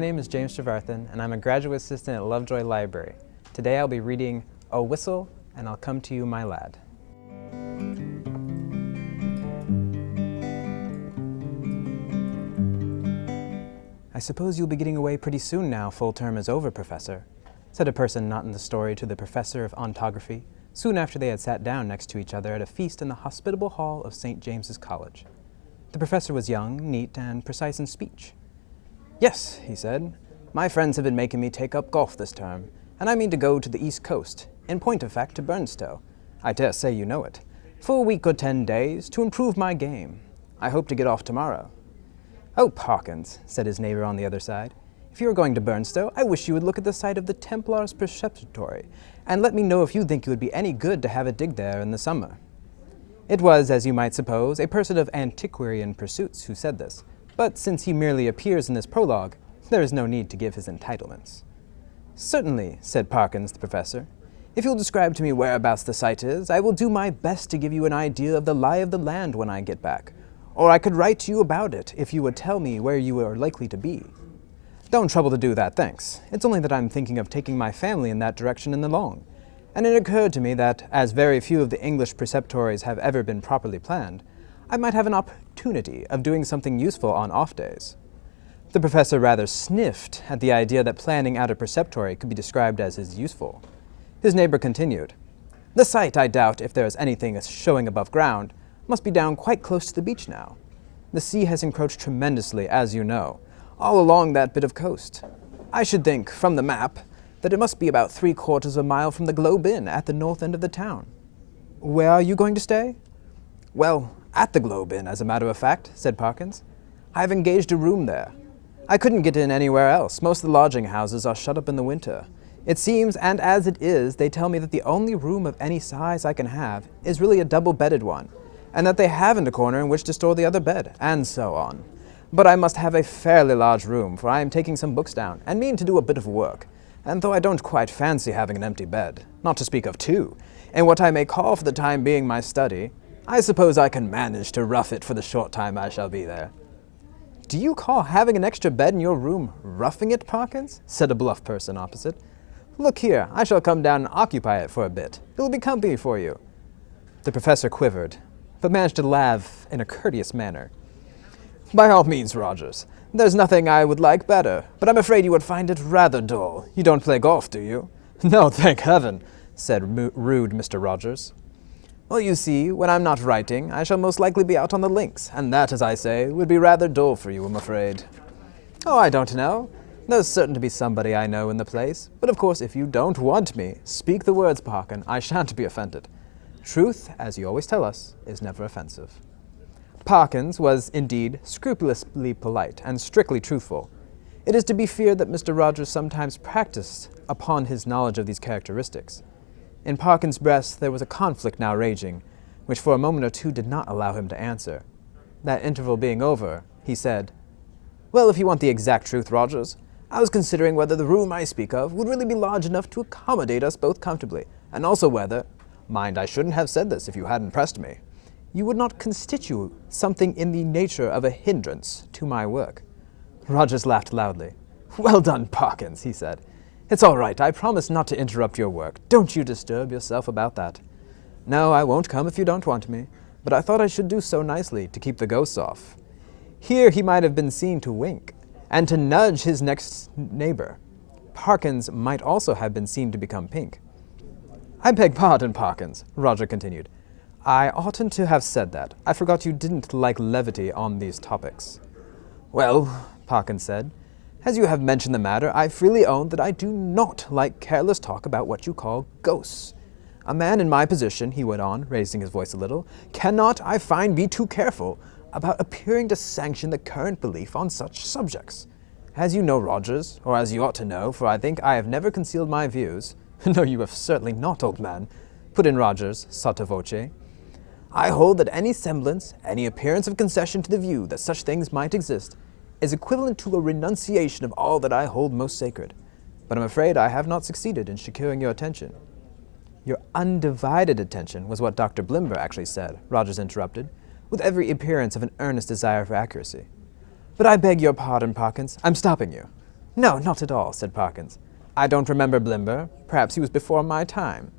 my name is James Trevarthan, and I'm a graduate assistant at Lovejoy Library. Today I'll be reading O Whistle, and I'll Come to You, My Lad. I suppose you'll be getting away pretty soon now full term is over, Professor, said a person not in the story to the professor of ontography, soon after they had sat down next to each other at a feast in the hospitable hall of St. James's College. The professor was young, neat, and precise in speech. "Yes," he said, "my friends have been making me take up golf this term, and I mean to go to the East Coast, in point of fact to Burnstow. I dare say you know it, for a week or 10 days, to improve my game. I hope to get off tomorrow." "Oh, Parkins," said his neighbor on the other side, "if you are going to Burnstow, I wish you would look at the site of the Templars' Preceptory, and let me know if you think it would be any good to have a dig there in the summer." It was, as you might suppose, a person of antiquarian pursuits who said this, but since he merely appears in this prologue, there is no need to give his entitlements. "Certainly," said Parkins, the professor. "If you'll describe to me whereabouts the site is, I will do my best to give you an idea of the lie of the land when I get back. Or I could write to you about it if you would tell me where you are likely to be." "Don't trouble to do that, thanks. It's only that I'm thinking of taking my family in that direction in the long. And it occurred to me that, as very few of the English preceptories have ever been properly planned, I might have an opportunity of doing something useful on off days." The professor rather sniffed at the idea that planning out a preceptory could be described as useful. His neighbor continued, "The site, I doubt if there is anything showing above ground, must be down quite close to the beach now. The sea has encroached tremendously, as you know, all along that bit of coast. I should think, from the map, that it must be about 3/4 of a mile from the Globe Inn at the north end of the town." "Where are you going to stay?" "Well, at the Globe Inn, as a matter of fact," said Parkins. "I have engaged a room there. I couldn't get in anywhere else. Most of the lodging houses are shut up in the winter. It seems, and as it is, they tell me that the only room of any size I can have is really a double-bedded one, and that they haven't a corner in which to store the other bed, and so on. But I must have a fairly large room, for I am taking some books down, and mean to do a bit of work, and though I don't quite fancy having an empty bed, not to speak of two, in what I may call for the time being my study, I suppose I can manage to rough it for the short time I shall be there." "Do you call having an extra bed in your room roughing it, Parkins?" said a bluff person opposite. "Look here, I shall come down and occupy it for a bit. It will be company for you." The professor quivered, but managed to laugh in a courteous manner. "By all means, Rogers. There's nothing I would like better, but I'm afraid you would find it rather dull. You don't play golf, do you?" "No, thank heaven," said rude Mr. Rogers. "Well, you see, when I'm not writing, I shall most likely be out on the links, and that, as I say, would be rather dull for you, I'm afraid." "Oh, I don't know. There's certain to be somebody I know in the place, but of course if you don't want me, speak the words, Parkin. I shan't be offended. Truth, as you always tell us, is never offensive." Parkins was, indeed, scrupulously polite and strictly truthful. It is to be feared that Mr. Rogers sometimes practiced upon his knowledge of these characteristics. In Parkins' breast there was a conflict now raging, which for a moment or two did not allow him to answer. That interval being over, he said, "Well, if you want the exact truth, Rogers, I was considering whether the room I speak of would really be large enough to accommodate us both comfortably, and also whether, mind, I shouldn't have said this if you hadn't pressed me, you would not constitute something in the nature of a hindrance to my work." Rogers laughed loudly. "Well done, Parkins," he said. "It's all right. I promise not to interrupt your work. Don't you disturb yourself about that." "No, I won't come if you don't want me, but I thought I should do so nicely to keep the ghosts off." Here he might have been seen to wink, and to nudge his next neighbor. Parkins might also have been seen to become pink. "I beg pardon, Parkins," Roger continued. "I oughtn't to have said that. I forgot you didn't like levity on these topics." "Well," Parkins said, "as you have mentioned the matter, I freely own that I do not like careless talk about what you call ghosts. A man in my position," he went on, raising his voice a little, "cannot, I find, be too careful about appearing to sanction the current belief on such subjects. As you know, Rogers, or as you ought to know, for I think I have never concealed my views—" "No, you have certainly not, old man," put in Rogers, sotto voce. "I hold that any semblance, any appearance of concession to the view that such things might exist, is equivalent to a renunciation of all that I hold most sacred. But I'm afraid I have not succeeded in securing your attention." "Your undivided attention was what Dr. Blimber actually said," Rogers interrupted, with every appearance of an earnest desire for accuracy. "But I beg your pardon, Parkins. I'm stopping you." "No, not at all," said Parkins. "I don't remember Blimber. Perhaps he was before my time.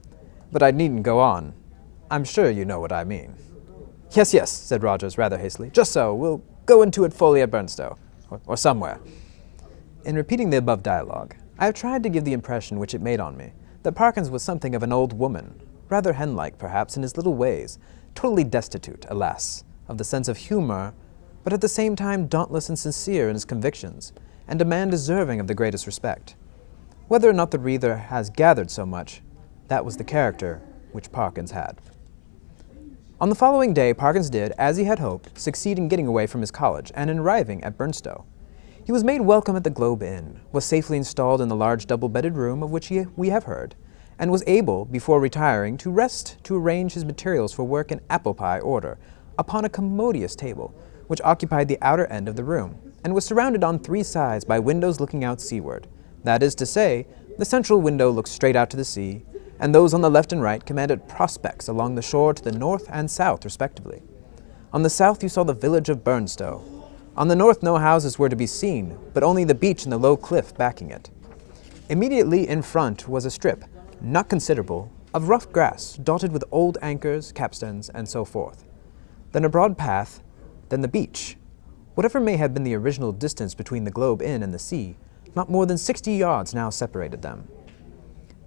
But I needn't go on. I'm sure you know what I mean." Yes, yes," said Rogers rather hastily. "Just so. We'll go into it fully at Burnstow. Or somewhere." In repeating the above dialogue, I have tried to give the impression which it made on me, that Parkins was something of an old woman, rather hen-like perhaps in his little ways, totally destitute, alas, of the sense of humor, but at the same time dauntless and sincere in his convictions, and a man deserving of the greatest respect. Whether or not the reader has gathered so much, that was the character which Parkins had. On the following day, Parkins did, as he had hoped, succeed in getting away from his college and in arriving at Burnstow. He was made welcome at the Globe Inn, was safely installed in the large double-bedded room of which we have heard, and was able, before retiring, to rest to arrange his materials for work in apple-pie order upon a commodious table, which occupied the outer end of the room, and was surrounded on 3 sides by windows looking out seaward. That is to say, the central window looked straight out to the sea, and those on the left and right commanded prospects along the shore to the north and south, respectively. On the south you saw the village of Burnstow. On the north no houses were to be seen, but only the beach and the low cliff backing it. Immediately in front was a strip, not considerable, of rough grass dotted with old anchors, capstans, and so forth. Then a broad path, then the beach. Whatever may have been the original distance between the Globe Inn and the sea, not more than 60 yards now separated them.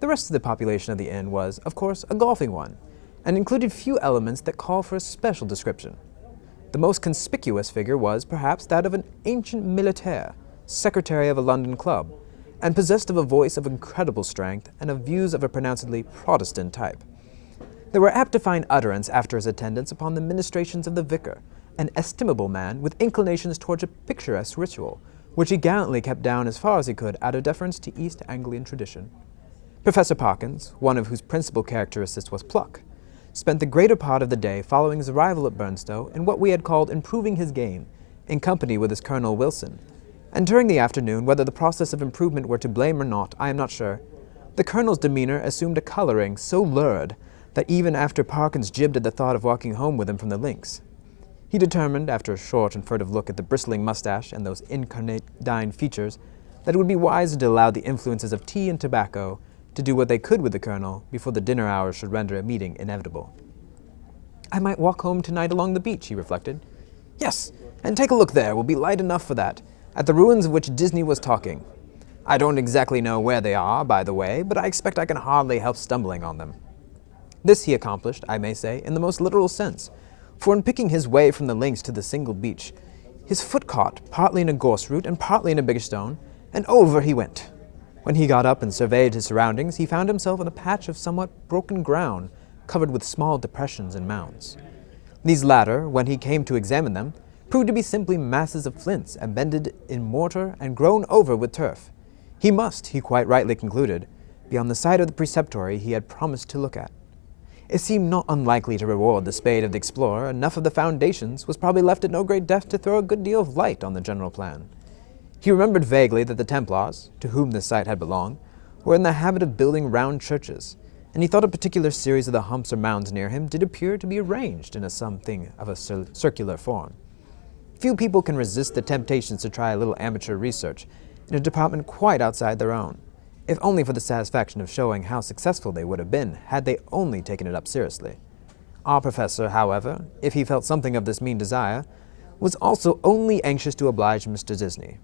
The rest of the population of the inn was, of course, a golfing one, and included few elements that call for a special description. The most conspicuous figure was, perhaps, that of an ancient militaire, secretary of a London club, and possessed of a voice of incredible strength and of views of a pronouncedly Protestant type. They were apt to find utterance after his attendance upon the ministrations of the vicar, an estimable man with inclinations towards a picturesque ritual, which he gallantly kept down as far as he could out of deference to East Anglian tradition. Professor Parkins, one of whose principal characteristics was pluck, spent the greater part of the day following his arrival at Burnstow in what we had called improving his game, in company with his Colonel Wilson, and during the afternoon, whether the process of improvement were to blame or not, I am not sure, the Colonel's demeanor assumed a coloring so lurid that even after Parkins jibbed at the thought of walking home with him from the links, he determined, after a short and furtive look at the bristling mustache and those incarnadine features, that it would be wiser to allow the influences of tea and tobacco to do what they could with the Colonel before the dinner hour should render a meeting inevitable. "I might walk home tonight along the beach," he reflected. "Yes, and take a look there will be light enough for that, at the ruins of which Disney was talking. I don't exactly know where they are, by the way, but I expect I can hardly help stumbling on them." This he accomplished, I may say, in the most literal sense, for in picking his way from the links to the single beach, his foot caught partly in a gorse root and partly in a bigger stone, and over he went. When he got up and surveyed his surroundings, he found himself in a patch of somewhat broken ground, covered with small depressions and mounds. These latter, when he came to examine them, proved to be simply masses of flints embedded in mortar and grown over with turf. He must, he quite rightly concluded, be on the side of the preceptory he had promised to look at. It seemed not unlikely to reward the spade of the explorer. Enough of the foundations was probably left at no great depth to throw a good deal of light on the general plan. He remembered vaguely that the Templars, to whom this site had belonged, were in the habit of building round churches, and he thought a particular series of the humps or mounds near him did appear to be arranged in a something of a circular form. Few people can resist the temptations to try a little amateur research in a department quite outside their own, if only for the satisfaction of showing how successful they would have been had they only taken it up seriously. Our professor, however, if he felt something of this mean desire, was also only anxious to oblige Mr. Disney.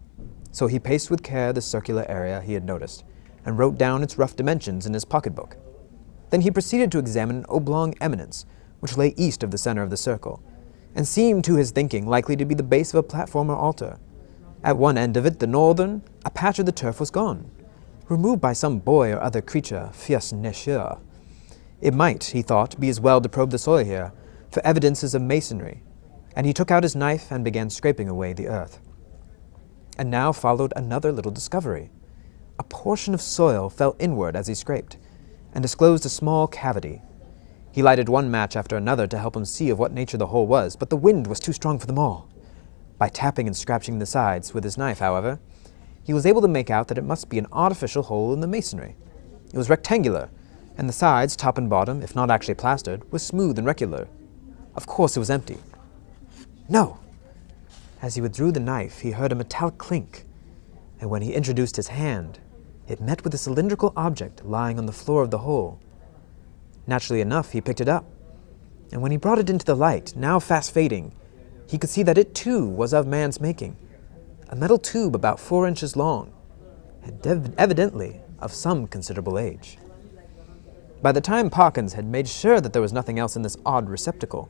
So he paced with care the circular area he had noticed, and wrote down its rough dimensions in his pocketbook. Then he proceeded to examine an oblong eminence, which lay east of the center of the circle, and seemed to his thinking likely to be the base of a platform or altar. At one end of it, the northern, a patch of the turf was gone, removed by some boy or other creature, fierce necheur. It might, he thought, be as well to probe the soil here, for evidences of masonry, and he took out his knife and began scraping away the earth. And now followed another little discovery. A portion of soil fell inward as he scraped, and disclosed a small cavity. He lighted one match after another to help him see of what nature the hole was, but the wind was too strong for them all. By tapping and scratching the sides with his knife, however, he was able to make out that it must be an artificial hole in the masonry. It was rectangular, and the sides, top and bottom, if not actually plastered, were smooth and regular. Of course it was empty. No! As he withdrew the knife, he heard a metallic clink, and when he introduced his hand, it met with a cylindrical object lying on the floor of the hole. Naturally enough, he picked it up, and when he brought it into the light, now fast fading, he could see that it too was of man's making, a metal tube about 4 inches long, and evidently of some considerable age. By the time Parkins had made sure that there was nothing else in this odd receptacle,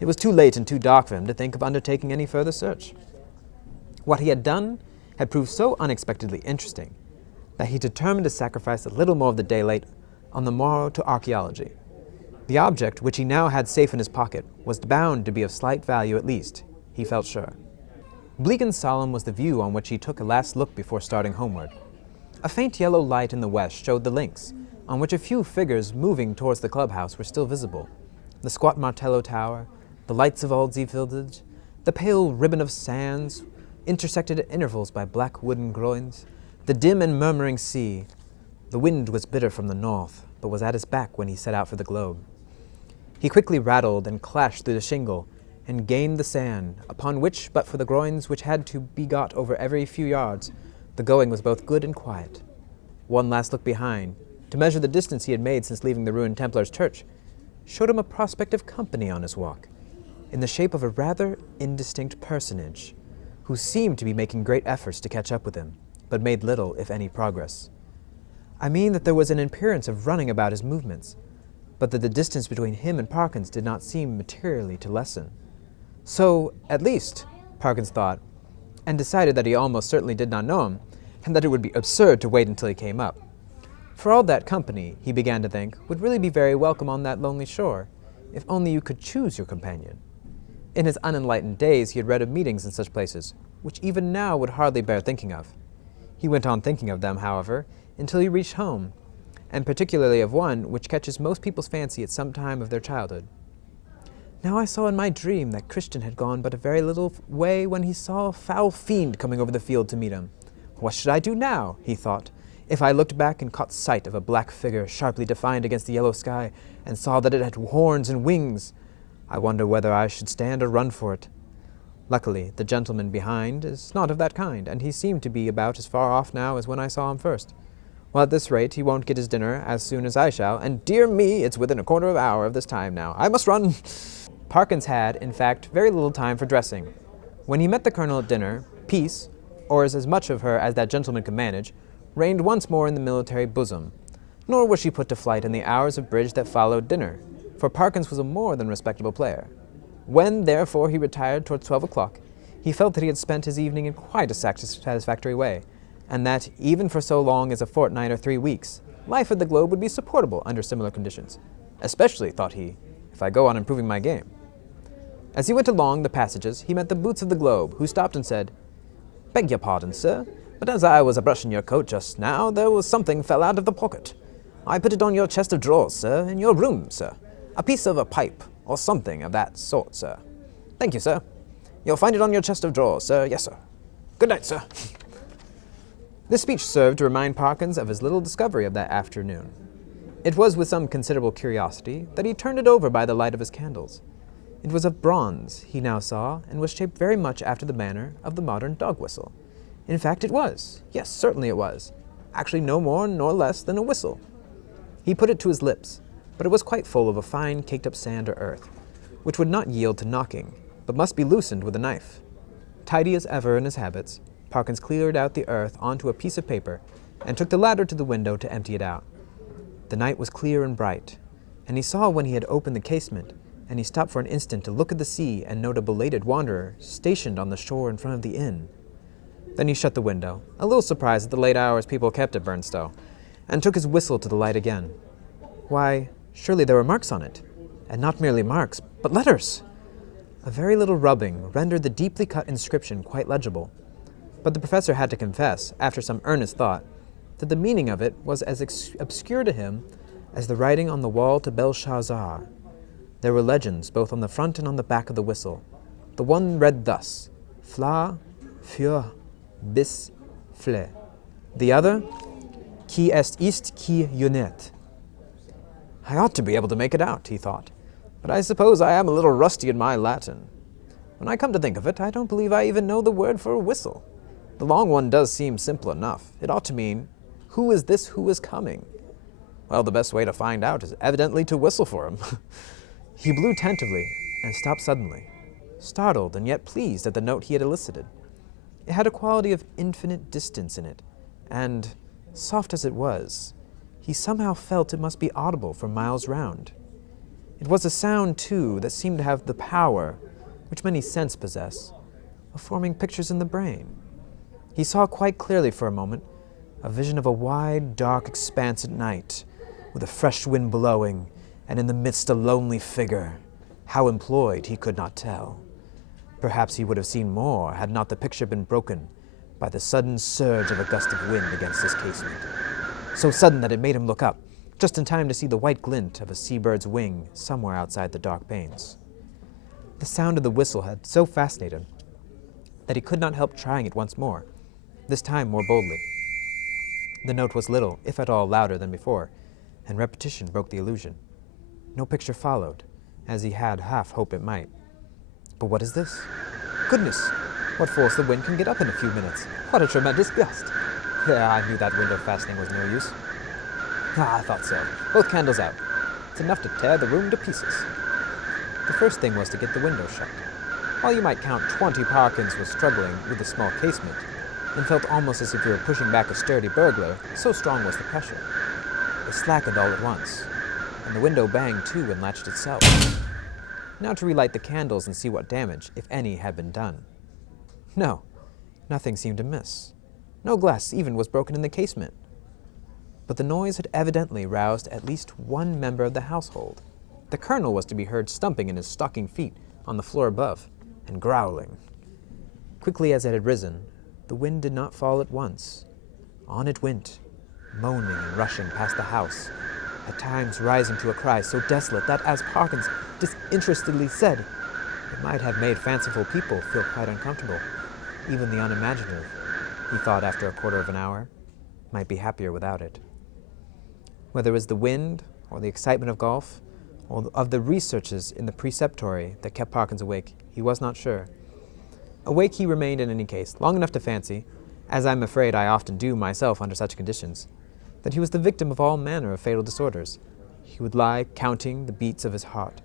it was too late and too dark for him to think of undertaking any further search. What he had done had proved so unexpectedly interesting that he determined to sacrifice a little more of the daylight on the morrow to archaeology. The object, which he now had safe in his pocket, was bound to be of slight value at least, he felt sure. Bleak and solemn was the view on which he took a last look before starting homeward. A faint yellow light in the west showed the links, on which a few figures moving towards the clubhouse were still visible. The squat Martello Tower, the lights of Aldsie Village, the pale ribbon of sands, intersected at intervals by black wooden groins, the dim and murmuring sea. The wind was bitter from the north, but was at his back when he set out for the globe. He quickly rattled and clashed through the shingle, and gained the sand, upon which, but for the groins which had to be got over every few yards, the going was both good and quiet. One last look behind, to measure the distance he had made since leaving the ruined Templar's church, showed him a prospect of company on his walk, in the shape of a rather indistinct personage, who seemed to be making great efforts to catch up with him, but made little, if any, progress. I mean that there was an appearance of running about his movements, but that the distance between him and Parkins did not seem materially to lessen. So, at least, Parkins thought, and decided that he almost certainly did not know him, and that it would be absurd to wait until he came up. For all that company, he began to think, would really be very welcome on that lonely shore, if only you could choose your companion. In his unenlightened days, he had read of meetings in such places, which even now would hardly bear thinking of. He went on thinking of them, however, until he reached home, and particularly of one which catches most people's fancy at some time of their childhood. Now I saw in my dream that Christian had gone but a very little way when he saw a foul fiend coming over the field to meet him. What should I do now, he thought, if I looked back and caught sight of a black figure sharply defined against the yellow sky, and saw that it had horns and wings? I wonder whether I should stand or run for it. Luckily, the gentleman behind is not of that kind, and he seemed to be about as far off now as when I saw him first. Well, at this rate, he won't get his dinner as soon as I shall, and dear me, it's within a quarter of an hour of this time now. I must run. Parkins had, in fact, very little time for dressing. When he met the colonel at dinner, peace, or as much of her as that gentleman could manage, reigned once more in the military bosom. Nor was she put to flight in the hours of bridge that followed dinner, for Parkins was a more than respectable player. When, therefore, he retired towards 12 o'clock, he felt that he had spent his evening in quite a satisfactory way, and that, even for so long as a fortnight or 3 weeks, life at the Globe would be supportable under similar conditions, especially, thought he, if I go on improving my game. As he went along the passages, he met the boots of the Globe, who stopped and said, "Beg your pardon, sir, but as I was a-brushing your coat just now, there was something fell out of the pocket. I put it on your chest of drawers, sir, in your room, sir. A piece of a pipe, or something of that sort, sir. Thank you, sir. You'll find it on your chest of drawers, sir. Yes, sir. Good night, sir." This speech served to remind Parkins of his little discovery of that afternoon. It was with some considerable curiosity that he turned it over by the light of his candles. It was of bronze, he now saw, and was shaped very much after the manner of the modern dog whistle. In fact, it was. Yes, certainly it was. Actually no more nor less than a whistle. He put it to his lips, but it was quite full of a fine caked-up sand or earth, which would not yield to knocking, but must be loosened with a knife. Tidy as ever in his habits, Parkins cleared out the earth onto a piece of paper and took the ladder to the window to empty it out. The night was clear and bright, and he saw when he had opened the casement, and he stopped for an instant to look at the sea and note a belated wanderer stationed on the shore in front of the inn. Then he shut the window, a little surprised at the late hours people kept at Burnstow, and took his whistle to the light again. Why, surely there were marks on it, and not merely marks, but letters! A very little rubbing rendered the deeply cut inscription quite legible, but the professor had to confess, after some earnest thought, that the meaning of it was as obscure to him as the writing on the wall to Belshazzar. There were legends both on the front and on the back of the whistle. The one read thus, Fla, Fur, Bis, Fle. The other, Qui est qui unet. I ought to be able to make it out, he thought, but I suppose I am a little rusty in my Latin. When I come to think of it, I don't believe I even know the word for a whistle. The long one does seem simple enough. It ought to mean, who is this who is coming? Well, the best way to find out is evidently to whistle for him. He blew tentatively and stopped suddenly, startled and yet pleased at the note he had elicited. It had a quality of infinite distance in it, and, soft as it was, he somehow felt it must be audible for miles round. It was a sound, too, that seemed to have the power, which many scents possess, of forming pictures in the brain. He saw quite clearly for a moment a vision of a wide, dark expanse at night, with a fresh wind blowing, and in the midst a lonely figure. How employed, he could not tell. Perhaps he would have seen more had not the picture been broken by the sudden surge of a gust of wind against his casement, so sudden that it made him look up, just in time to see the white glint of a seabird's wing somewhere outside the dark panes. The sound of the whistle had so fascinated him that he could not help trying it once more, this time more boldly. The note was little, if at all, louder than before, and repetition broke the illusion. No picture followed, as he had half hoped it might. But what is this? Goodness! What force the wind can get up in a few minutes! What a tremendous gust! There, I knew that window fastening was no use. Ah, I thought so. Both candles out. It's enough to tear the room to pieces. The first thing was to get the window shut. While you might count 20 Parkins was struggling with the small casement, and felt almost as if you were pushing back a sturdy burglar, so strong was the pressure. It slackened all at once, and the window banged to and latched itself. Now to relight the candles and see what damage, if any, had been done. No, nothing seemed amiss. No glass even was broken in the casement. But the noise had evidently roused at least one member of the household. The colonel was to be heard stumping in his stocking feet on the floor above, and growling. Quickly as it had risen, the wind did not fall at once. On it went, moaning and rushing past the house, at times rising to a cry so desolate that, as Parkins disinterestedly said, it might have made fanciful people feel quite uncomfortable. Even the unimaginative, he thought after a quarter of an hour, might be happier without it. Whether it was the wind, or the excitement of golf, or of the researches in the preceptory that kept Parkins awake, he was not sure. Awake he remained in any case, long enough to fancy, as I'm afraid I often do myself under such conditions, that he was the victim of all manner of fatal disorders. He would lie counting the beats of his heart,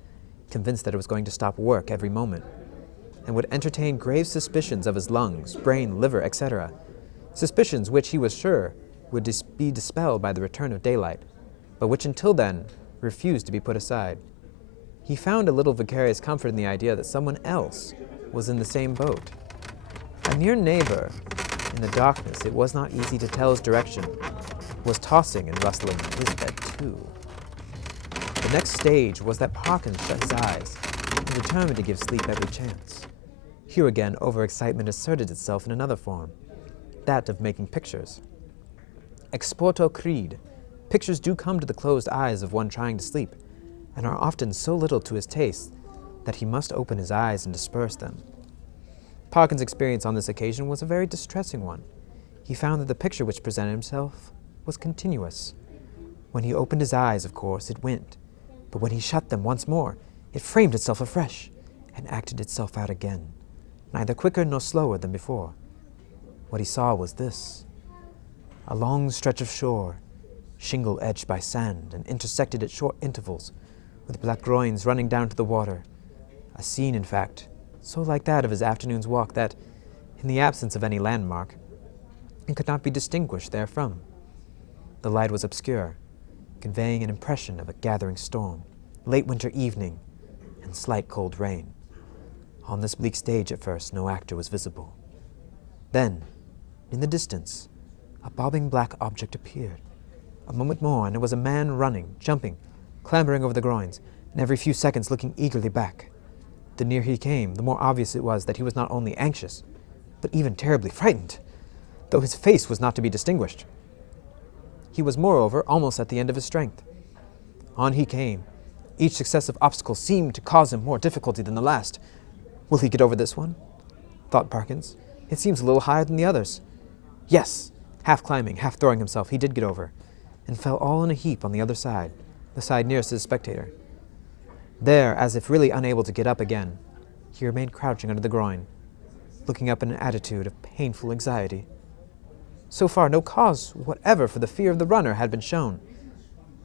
convinced that it was going to stop work every moment, and would entertain grave suspicions of his lungs, brain, liver, etc., suspicions which he was sure would be dispelled by the return of daylight, but which until then refused to be put aside. He found a little vicarious comfort in the idea that someone else was in the same boat. A near neighbor, in the darkness it was not easy to tell his direction, was tossing and rustling in his bed too. The next stage was that Parkins shut his eyes and determined to give sleep every chance. Here again overexcitement asserted itself in another form, that of making pictures. Exporto creed, pictures do come to the closed eyes of one trying to sleep, and are often so little to his taste that he must open his eyes and disperse them. Parkins' experience on this occasion was a very distressing one. He found that the picture which presented himself was continuous. When he opened his eyes, of course, it went, but when he shut them once more, it framed itself afresh and acted itself out again, neither quicker nor slower than before. What he saw was this: a long stretch of shore, shingle-edged by sand and intersected at short intervals, with black groins running down to the water. A scene, in fact, so like that of his afternoon's walk that, in the absence of any landmark, it could not be distinguished therefrom. The light was obscure, conveying an impression of a gathering storm, late winter evening, and slight cold rain. On this bleak stage at first no actor was visible. Then, in the distance, a bobbing black object appeared. A moment more, and it was a man running, jumping, clambering over the groins, and every few seconds looking eagerly back. The nearer he came, the more obvious it was that he was not only anxious, but even terribly frightened, though his face was not to be distinguished. He was, moreover, almost at the end of his strength. On he came. Each successive obstacle seemed to cause him more difficulty than the last. Will he get over this one? Thought Parkins. It seems a little higher than the others. Yes, half climbing, half throwing himself, he did get over, and fell all in a heap on the other side, the side nearest to the spectator. There, as if really unable to get up again, he remained crouching under the groin, looking up in an attitude of painful anxiety. So far, no cause whatever for the fear of the runner had been shown.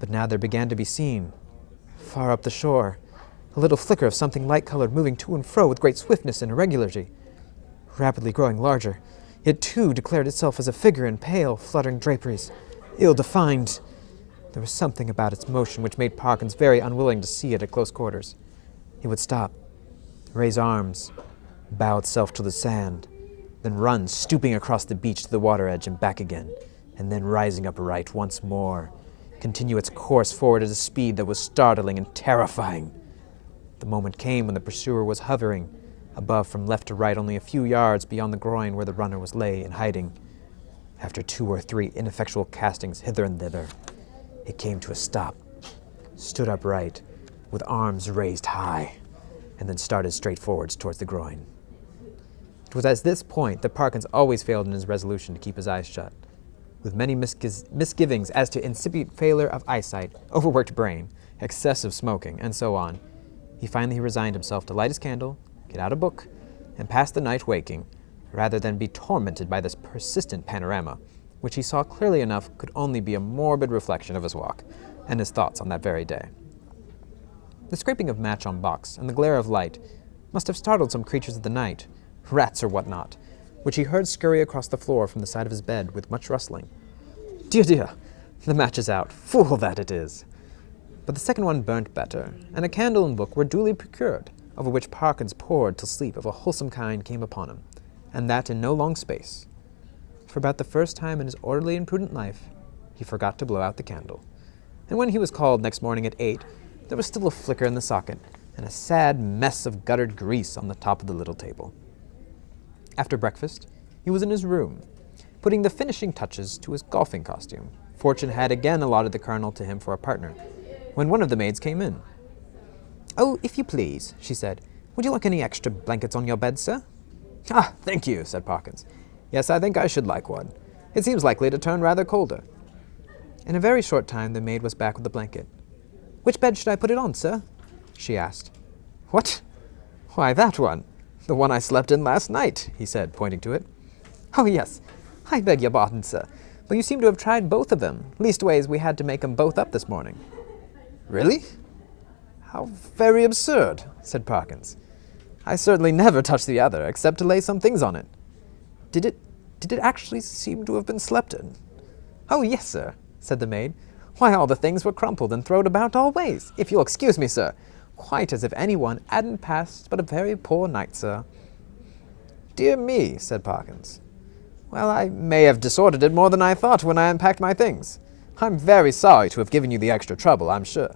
But now there began to be seen, far up the shore, a little flicker of something light-colored moving to and fro with great swiftness and irregularity, rapidly growing larger. It, too, declared itself as a figure in pale, fluttering draperies, ill-defined. There was something about its motion which made Parkins very unwilling to see it at close quarters. It would stop, raise arms, bow itself to the sand, then run, stooping across the beach to the water edge and back again, and then rising upright once more, continue its course forward at a speed that was startling and terrifying. The moment came when the pursuer was hovering, above from left to right only a few yards beyond the groin where the runner was lay in hiding. After 2 or 3 ineffectual castings hither and thither, it came to a stop, stood upright, with arms raised high, and then started straight forwards towards the groin. It was at this point that Parkins always failed in his resolution to keep his eyes shut. With many misgivings as to incipient failure of eyesight, overworked brain, excessive smoking, and so on, he finally resigned himself to light his candle, get out a book, and pass the night waking, rather than be tormented by this persistent panorama, which he saw clearly enough could only be a morbid reflection of his walk and his thoughts on that very day. The scraping of match on box and the glare of light must have startled some creatures of the night, rats or what-not, which he heard scurry across the floor from the side of his bed with much rustling. Dear, dear, the match is out, fool that it is! But the second one burnt better, and a candle and book were duly procured, over which Parkins pored till sleep of a wholesome kind came upon him, and that in no long space. For about the first time in his orderly and prudent life, he forgot to blow out the candle. And when he was called next morning at 8, there was still a flicker in the socket, and a sad mess of guttered grease on the top of the little table. After breakfast, he was in his room, putting the finishing touches to his golfing costume. Fortune had again allotted the colonel to him for a partner, when one of the maids came in. "Oh, if you please," she said, "would you like any extra blankets on your bed, sir?" "Ah, thank you," said Parkins. "Yes, I think I should like one. It seems likely to turn rather colder." In a very short time, the maid was back with the blanket. "Which bed should I put it on, sir?" she asked. "What? Why, that one. The one I slept in last night," he said, pointing to it. "Oh, yes. I beg your pardon, sir, but you seem to have tried both of them. Leastways, we had to make 'em both up this morning." "Really? How very absurd," said Parkins. "I certainly never touched the other, except to lay some things on it." Did it actually seem to have been slept in?" "Oh, yes, sir," said the maid. "Why, all the things were crumpled and throwed about all ways, if you'll excuse me, sir. Quite as if anyone hadn't passed but a very poor night, sir." "Dear me," said Parkins. "Well, I may have disordered it more than I thought when I unpacked my things. I'm very sorry to have given you the extra trouble, I'm sure.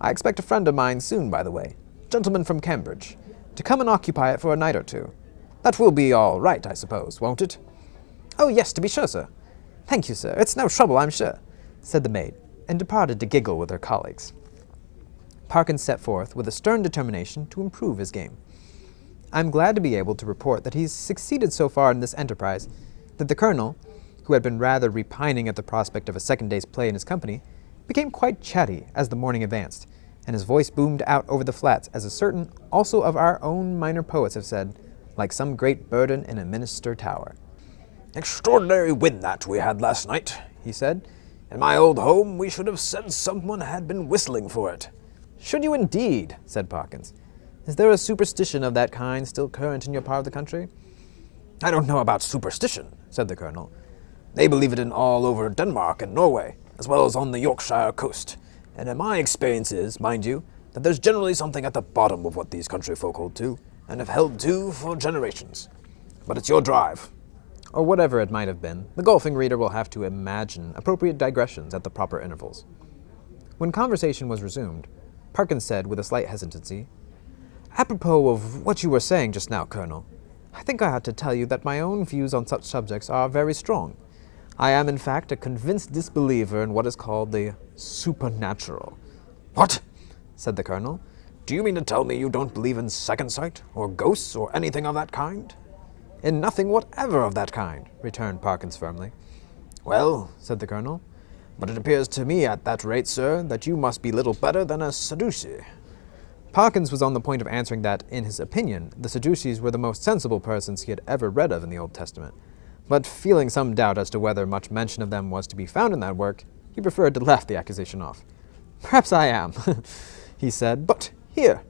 I expect a friend of mine soon, by the way, gentleman from Cambridge, to come and occupy it for a night or two. That will be all right, I suppose, won't it?" "Oh, yes, to be sure, sir." "Thank you, sir. It's no trouble, I'm sure," said the maid, and departed to giggle with her colleagues. Parkins set forth with a stern determination to improve his game. I am glad to be able to report that he's succeeded so far in this enterprise that the colonel, who had been rather repining at the prospect of a second day's play in his company, became quite chatty as the morning advanced, and his voice boomed out over the flats as a certain also of our own minor poets have said, like some great burden in a minster tower. "Extraordinary wind that we had last night," he said. "In my old home we should have said someone had been whistling for it." "Should you indeed?" said Parkins. "Is there a superstition of that kind still current in your part of the country?" "I don't know about superstition," said the colonel. "They believe it in all over Denmark and Norway, as well as on the Yorkshire coast. And in my experience is, mind you, that there's generally something at the bottom of what these country folk hold to, and have held to for generations. But it's your drive." Or whatever it might have been, the golfing reader will have to imagine appropriate digressions at the proper intervals. When conversation was resumed, Parkins said with a slight hesitancy, "Apropos of what you were saying just now, Colonel, I think I ought to tell you that my own views on such subjects are very strong. I am, in fact, a convinced disbeliever in what is called the supernatural." "What?" said the colonel. "Do you mean to tell me you don't believe in second sight, or ghosts, or anything of that kind?" "In nothing whatever of that kind," returned Parkins firmly. "Well," said the colonel, "but it appears to me at that rate, sir, that you must be little better than a Sadducee." Parkins was on the point of answering that, in his opinion, the Sadducees were the most sensible persons he had ever read of in the Old Testament, But feeling some doubt as to whether much mention of them was to be found in that work, he preferred to laugh the accusation off. "Perhaps I am," he said, "but here,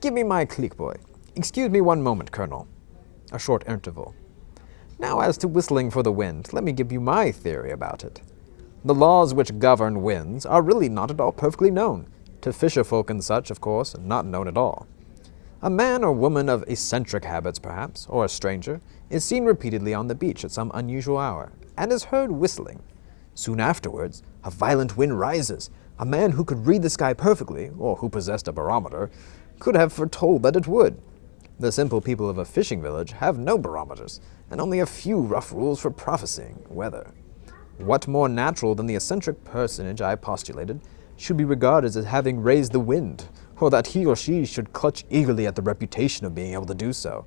give me my clique, boy. Excuse me one moment, Colonel." A short interval. "Now as to whistling for the wind, let me give you my theory about it. The laws which govern winds are really not at all perfectly known. To fisherfolk and such, of course, not known at all. A man or woman of eccentric habits, perhaps, or a stranger, is seen repeatedly on the beach at some unusual hour, and is heard whistling. Soon afterwards, a violent wind rises. A man who could read the sky perfectly, or who possessed a barometer, could have foretold that it would. The simple people of a fishing village have no barometers, and only a few rough rules for prophesying weather. What more natural than the eccentric personage I postulated should be regarded as having raised the wind, or that he or she should clutch eagerly at the reputation of being able to do so?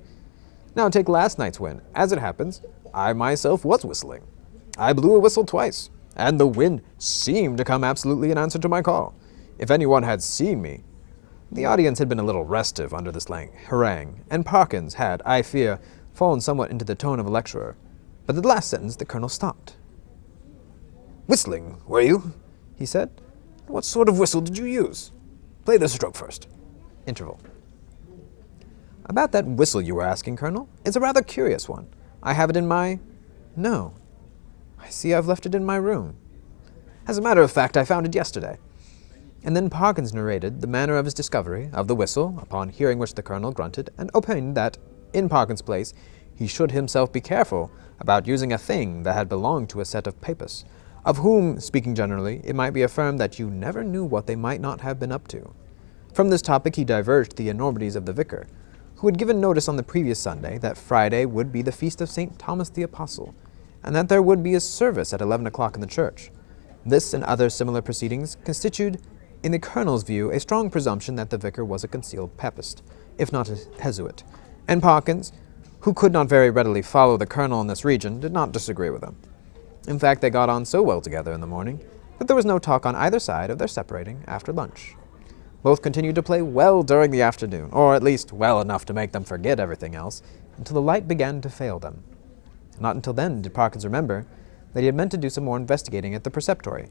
Now take last night's wind. As it happens, I myself was whistling. I blew a whistle twice, and the wind seemed to come absolutely in answer to my call. If anyone had seen me, the audience had been a little restive under this harangue, and Parkins had, I fear, fallen somewhat into the tone of a lecturer. But at the last sentence the colonel stopped. "Whistling, were you?" he said. "What sort of whistle did you use? Play the stroke first." Interval. "About that whistle you were asking, Colonel, it's a rather curious one. I have it in my... No. I see I've left it in my room. As a matter of fact, I found it yesterday." And then Parkins narrated the manner of his discovery of the whistle, upon hearing which the colonel grunted, and opined that, in Parkins' place, he should himself be careful about using a thing that had belonged to a set of papists, of whom, speaking generally, it might be affirmed that you never knew what they might not have been up to. From this topic he diverged to the enormities of the vicar, who had given notice on the previous Sunday that Friday would be the feast of St. Thomas the Apostle, and that there would be a service at 11 o'clock in the church. This and other similar proceedings constituted, in the colonel's view, a strong presumption that the vicar was a concealed papist, if not a Jesuit, and Parkins, who could not very readily follow the colonel in this region, did not disagree with him. In fact, they got on so well together in the morning that there was no talk on either side of their separating after lunch. Both continued to play well during the afternoon, or at least well enough to make them forget everything else, until the light began to fail them. Not until then did Parkins remember that he had meant to do some more investigating at the preceptory.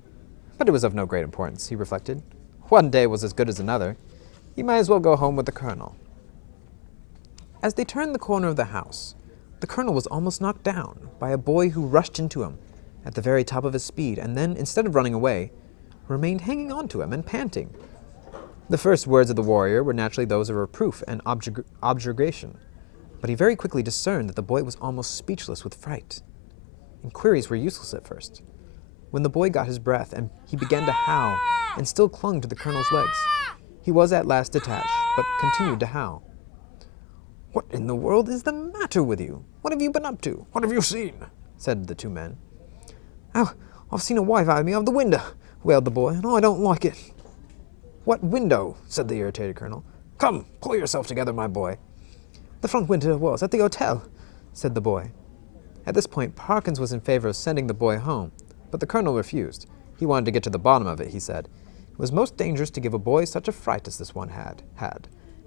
But it was of no great importance, he reflected. One day was as good as another. He might as well go home with the colonel. As they turned the corner of the house, the colonel was almost knocked down by a boy who rushed into him at the very top of his speed, and then, instead of running away, remained hanging on to him and panting. The first words of the warrior were naturally those of reproof and objurgation, but he very quickly discerned that the boy was almost speechless with fright. Inquiries were useless at first. When the boy got his breath and he began to howl and still clung to the colonel's legs, he was at last detached, but continued to howl. "What in the world is the matter with you? What have you been up to? What have you seen?" said the two men. "Oh, I've seen a wife out of me of the window," wailed the boy, "and I don't like it." "What window?" said the irritated colonel. "Come, pull yourself together, my boy." "The front window was at the hotel," said the boy. At this point, Parkins was in favor of sending the boy home, but the colonel refused. He wanted to get to the bottom of it, he said. It was most dangerous to give a boy such a fright as this one had,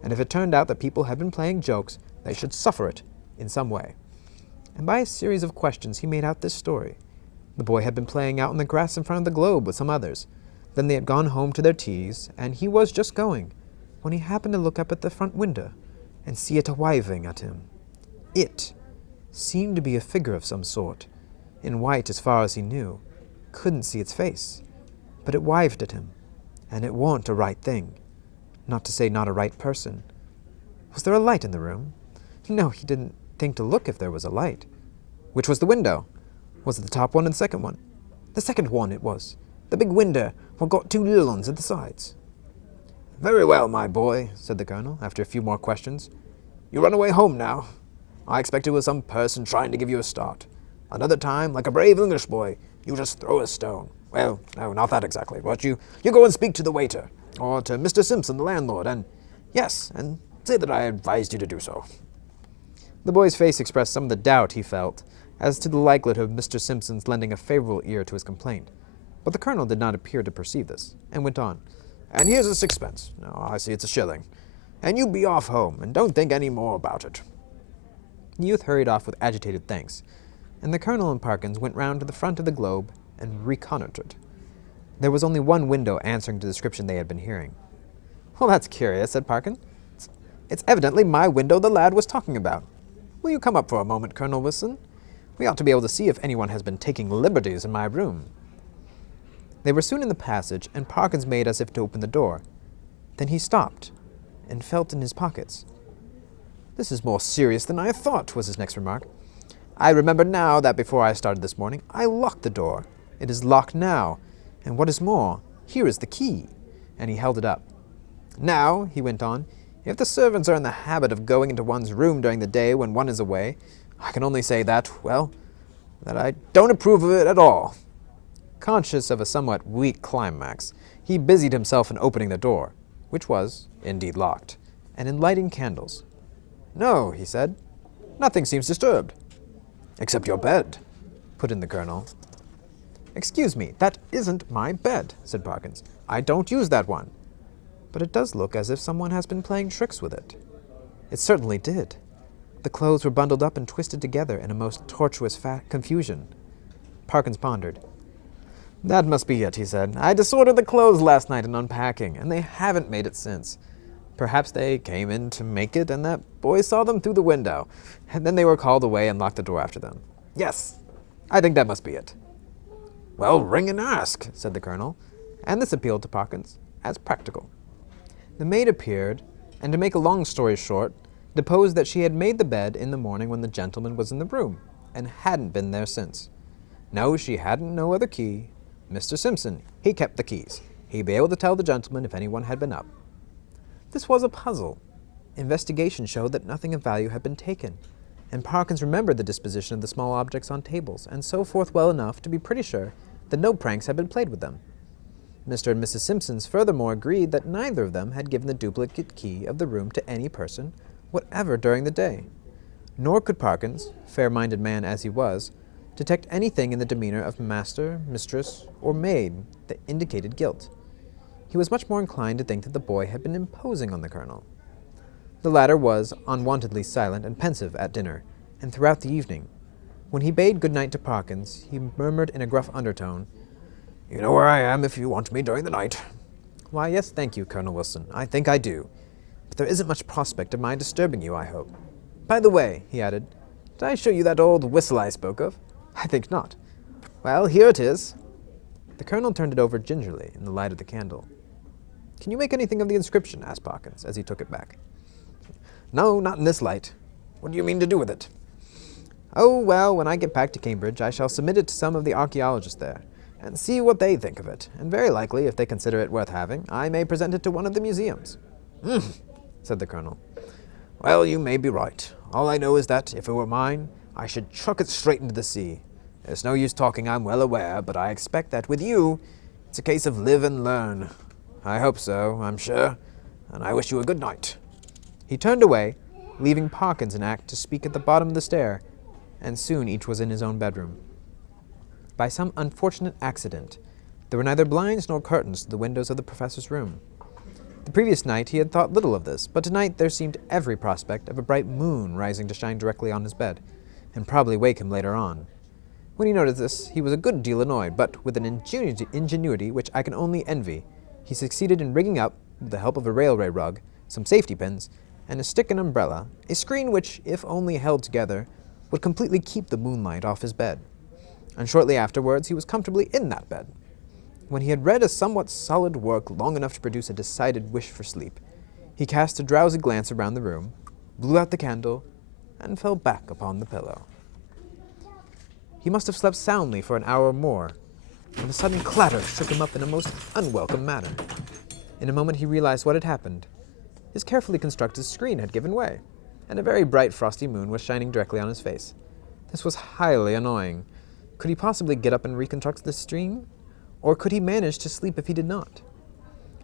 and if it turned out that people had been playing jokes, they should suffer it in some way. And by a series of questions he made out this story. The boy had been playing out in the grass in front of the globe with some others. Then they had gone home to their teas, and he was just going, when he happened to look up at the front window and see it a-wiving at him. It seemed to be a figure of some sort, in white as far as he knew. Couldn't see its face, but it wived at him, and it warn't a right thing, not to say not a right person. Was there a light in the room? No, he didn't think to look if there was a light. Which was the window? Was it the top one or the second one? The second one it was. The big window, what got two little ones at the sides. "Very well, my boy," said the colonel, after a few more questions. "You run away home now. I expect it was some person trying to give you a start. Another time, like a brave English boy, you just throw a stone. Well, no, not that exactly, but you go and speak to the waiter, or to Mr. Simpson, the landlord, and say that I advised you to do so." The boy's face expressed some of the doubt he felt as to the likelihood of Mr. Simpson's lending a favorable ear to his complaint, but the colonel did not appear to perceive this, and went on. "And here's a sixpence. No, I see it's a shilling. And you be off home, and don't think any more about it." The youth hurried off with agitated thanks, and the colonel and Parkins went round to the front of the globe and reconnoitered. There was only one window answering to the description they had been hearing. "Well, that's curious," said Parkins. "It's evidently my window the lad was talking about. Will you come up for a moment, Colonel Wilson? We ought to be able to see if anyone has been taking liberties in my room." They were soon in the passage, and Parkins made as if to open the door. Then he stopped and felt in his pockets. "This is more serious than I thought," was his next remark. "I remember now that before I started this morning, I locked the door. It is locked now, and what is more, here is the key," and he held it up. "Now," he went on, "if the servants are in the habit of going into one's room during the day when one is away, I can only say that, well, that I don't approve of it at all." Conscious of a somewhat weak climax, he busied himself in opening the door, which was indeed locked, and in lighting candles. "No," he said, "nothing seems disturbed." "Except your bed," put in the colonel. "Excuse me, that isn't my bed," said Parkins. "I don't use that one. But it does look as if someone has been playing tricks with it." It certainly did. The clothes were bundled up and twisted together in a most tortuous confusion. Parkins pondered. "That must be it," he said. "I disordered the clothes last night in unpacking, and they haven't made it since. Perhaps they came in to make it, and that boy saw them through the window, and then they were called away and locked the door after them. Yes, I think that must be it." "Well, ring and ask," said the colonel, and this appealed to Parkins as practical. The maid appeared, and to make a long story short, deposed that she had made the bed in the morning when the gentleman was in the room, and hadn't been there since. No, she hadn't no other key. Mr. Simpson, he kept the keys. He'd be able to tell the gentleman if anyone had been up. This was a puzzle. Investigation showed that nothing of value had been taken, and Parkins remembered the disposition of the small objects on tables, and so forth well enough to be pretty sure that no pranks had been played with them. Mr. and Mrs. Simpson furthermore agreed that neither of them had given the duplicate key of the room to any person whatever during the day. Nor could Parkins, fair-minded man as he was, detect anything in the demeanor of master, mistress, or maid that indicated guilt. He was much more inclined to think that the boy had been imposing on the colonel. The latter was unwontedly silent and pensive at dinner, and throughout the evening. When he bade good night to Parkins, he murmured in a gruff undertone, "You know where I am if you want me during the night." "Why, yes, thank you, Colonel Wilson. I think I do. But there isn't much prospect of my disturbing you, I hope. By the way," he added, "did I show you that old whistle I spoke of? I think not. Well, here it is." The colonel turned it over gingerly in the light of the candle. "Can you make anything of the inscription?" asked Parkins, as he took it back. "No, not in this light. What do you mean to do with it?" "Oh, well, when I get back to Cambridge, I shall submit it to some of the archaeologists there, and see what they think of it, and very likely, if they consider it worth having, I may present it to one of the museums." Said the colonel. "Well, you may be right. All I know is that, if it were mine, I should chuck it straight into the sea. There's no use talking, I'm well aware, but I expect that with you, it's a case of live and learn. I hope so, I'm sure, and I wish you a good night." He turned away, leaving Parkins in act to speak at the bottom of the stair, and soon each was in his own bedroom. By some unfortunate accident, there were neither blinds nor curtains to the windows of the professor's room. The previous night he had thought little of this, but tonight there seemed every prospect of a bright moon rising to shine directly on his bed, and probably wake him later on. When he noticed this, he was a good deal annoyed, but with an ingenuity which I can only envy, he succeeded in rigging up, with the help of a railway rug, some safety pins, and a stick and umbrella, a screen which, if only held together, would completely keep the moonlight off his bed. And shortly afterwards he was comfortably in that bed. When he had read a somewhat solid work long enough to produce a decided wish for sleep, he cast a drowsy glance around the room, blew out the candle, and fell back upon the pillow. He must have slept soundly for an hour or more, when a sudden clatter shook him up in a most unwelcome manner. In a moment he realized what had happened. His carefully constructed screen had given way, and a very bright frosty moon was shining directly on his face. This was highly annoying. Could he possibly get up and reconstruct the screen? Or could he manage to sleep if he did not?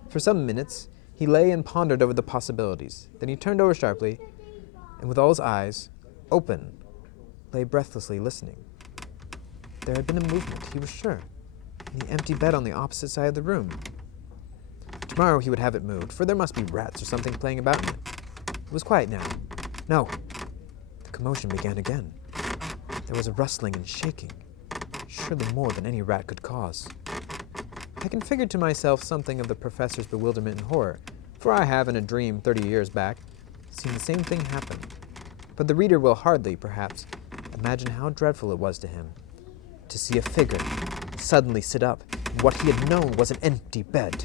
For some minutes he lay and pondered over the possibilities. Then he turned over sharply, and with all his eyes open, lay breathlessly listening. There had been a movement, he was sure, in the empty bed on the opposite side of the room. Tomorrow he would have it moved, for there must be rats or something playing about in it. It was quiet now. No. The commotion began again. There was a rustling and shaking, surely more than any rat could cause. I can figure to myself something of the professor's bewilderment and horror, for I have, in a dream 30 years back, seen the same thing happen. But the reader will hardly, perhaps, imagine how dreadful it was to him to see a figure suddenly sit up in what he had known was an empty bed.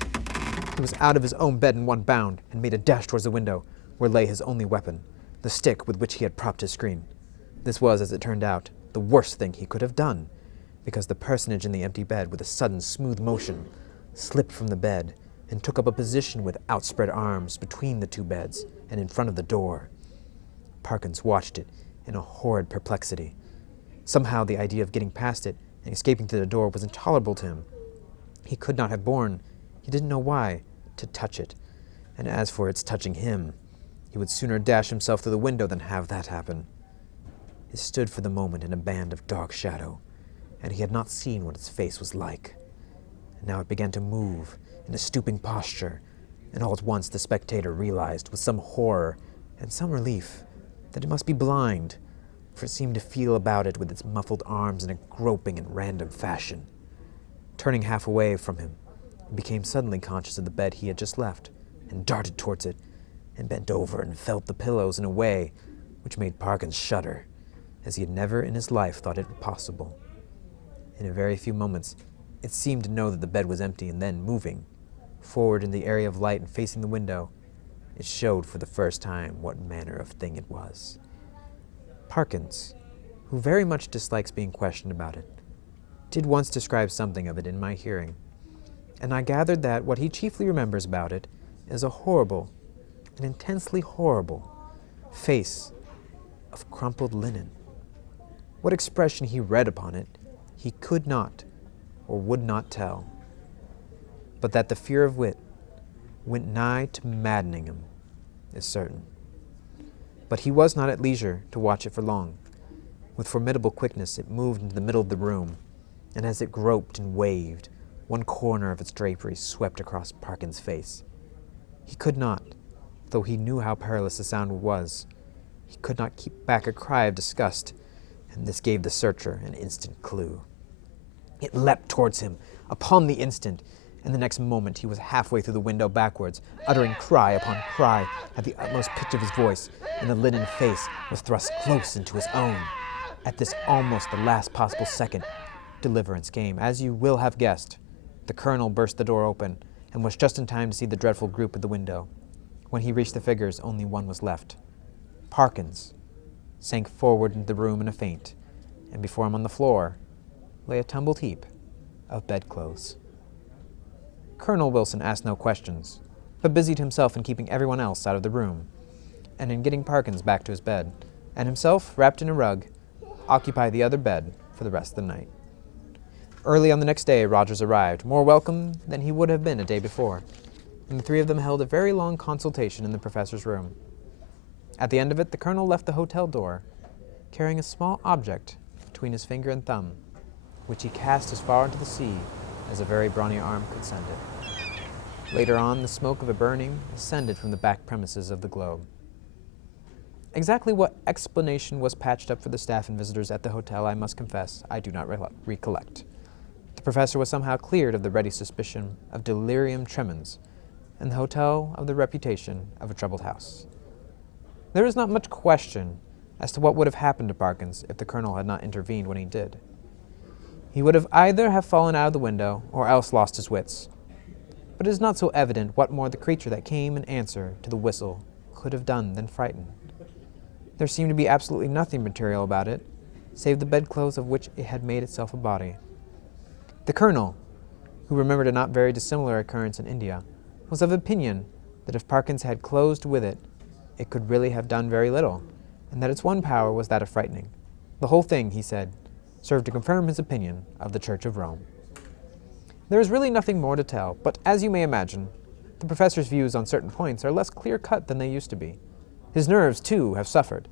He was out of his own bed in one bound and made a dash towards the window, where lay his only weapon, the stick with which he had propped his screen. This was, as it turned out, the worst thing he could have done, because the personage in the empty bed, with a sudden smooth motion, slipped from the bed and took up a position with outspread arms between the two beds and in front of the door. Parkins watched it in a horrid perplexity. Somehow the idea of getting past it and escaping to the door was intolerable to him. He could not have borne, he didn't know why, to touch it, and as for its touching him, he would sooner dash himself through the window than have that happen. It stood for the moment in a band of dark shadow, and he had not seen what its face was like. And now it began to move in a stooping posture, and all at once the spectator realized with some horror and some relief that it must be blind, for it seemed to feel about it with its muffled arms in a groping and random fashion. Turning half away from him, he became suddenly conscious of the bed he had just left, and darted towards it, and bent over and felt the pillows in a way which made Parkins shudder, as he had never in his life thought it possible. In a very few moments, it seemed to know that the bed was empty, and then, moving forward in the area of light and facing the window, it showed for the first time what manner of thing it was. Parkins, who very much dislikes being questioned about it, did once describe something of it in my hearing, and I gathered that what he chiefly remembers about it is a horrible, an intensely horrible, face of crumpled linen. What expression he read upon it, he could not or would not tell, but that the fear of wit went nigh to maddening him is certain. But he was not at leisure to watch it for long. With formidable quickness it moved into the middle of the room, and as it groped and waved, one corner of its drapery swept across Parkins' face. He could not, though he knew how perilous the sound was, he could not keep back a cry of disgust, and this gave the searcher an instant clue. It leapt towards him upon the instant, and the next moment he was halfway through the window backwards, uttering cry upon cry at the utmost pitch of his voice, and the linen face was thrust close into his own. At this almost the last possible second, deliverance came, as you will have guessed. The colonel burst the door open, and was just in time to see the dreadful group at the window. When he reached the figures, only one was left. Parkins sank forward into the room in a faint, and before him on the floor lay a tumbled heap of bedclothes. Colonel Wilson asked no questions, but busied himself in keeping everyone else out of the room, and in getting Parkins back to his bed, and himself, wrapped in a rug, occupied the other bed for the rest of the night. Early on the next day, Rogers arrived, more welcome than he would have been a day before, and the three of them held a very long consultation in the professor's room. At the end of it, the colonel left the hotel door, carrying a small object between his finger and thumb, which he cast as far into the sea as a very brawny arm could send it. Later on, the smoke of a burning ascended from the back premises of the Globe. Exactly what explanation was patched up for the staff and visitors at the hotel, I must confess, I do not recollect. The professor was somehow cleared of the ready suspicion of delirium tremens, and the hotel of the reputation of a troubled house. There is not much question as to what would have happened to Parkins if the colonel had not intervened when he did. He would have either have fallen out of the window or else lost his wits. But it is not so evident what more the creature that came in answer to the whistle could have done than frighten. There seemed to be absolutely nothing material about it, save the bedclothes of which it had made itself a body. The colonel, who remembered a not very dissimilar occurrence in India, was of opinion that if Parkins had closed with it, it could really have done very little, and that its one power was that of frightening. The whole thing, he said, served to confirm his opinion of the Church of Rome. There is really nothing more to tell, but as you may imagine, the professor's views on certain points are less clear-cut than they used to be. His nerves, too, have suffered.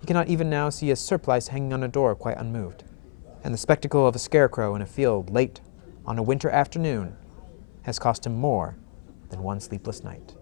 He cannot even now see a surplice hanging on a door quite unmoved, and the spectacle of a scarecrow in a field late on a winter afternoon has cost him more than one sleepless night.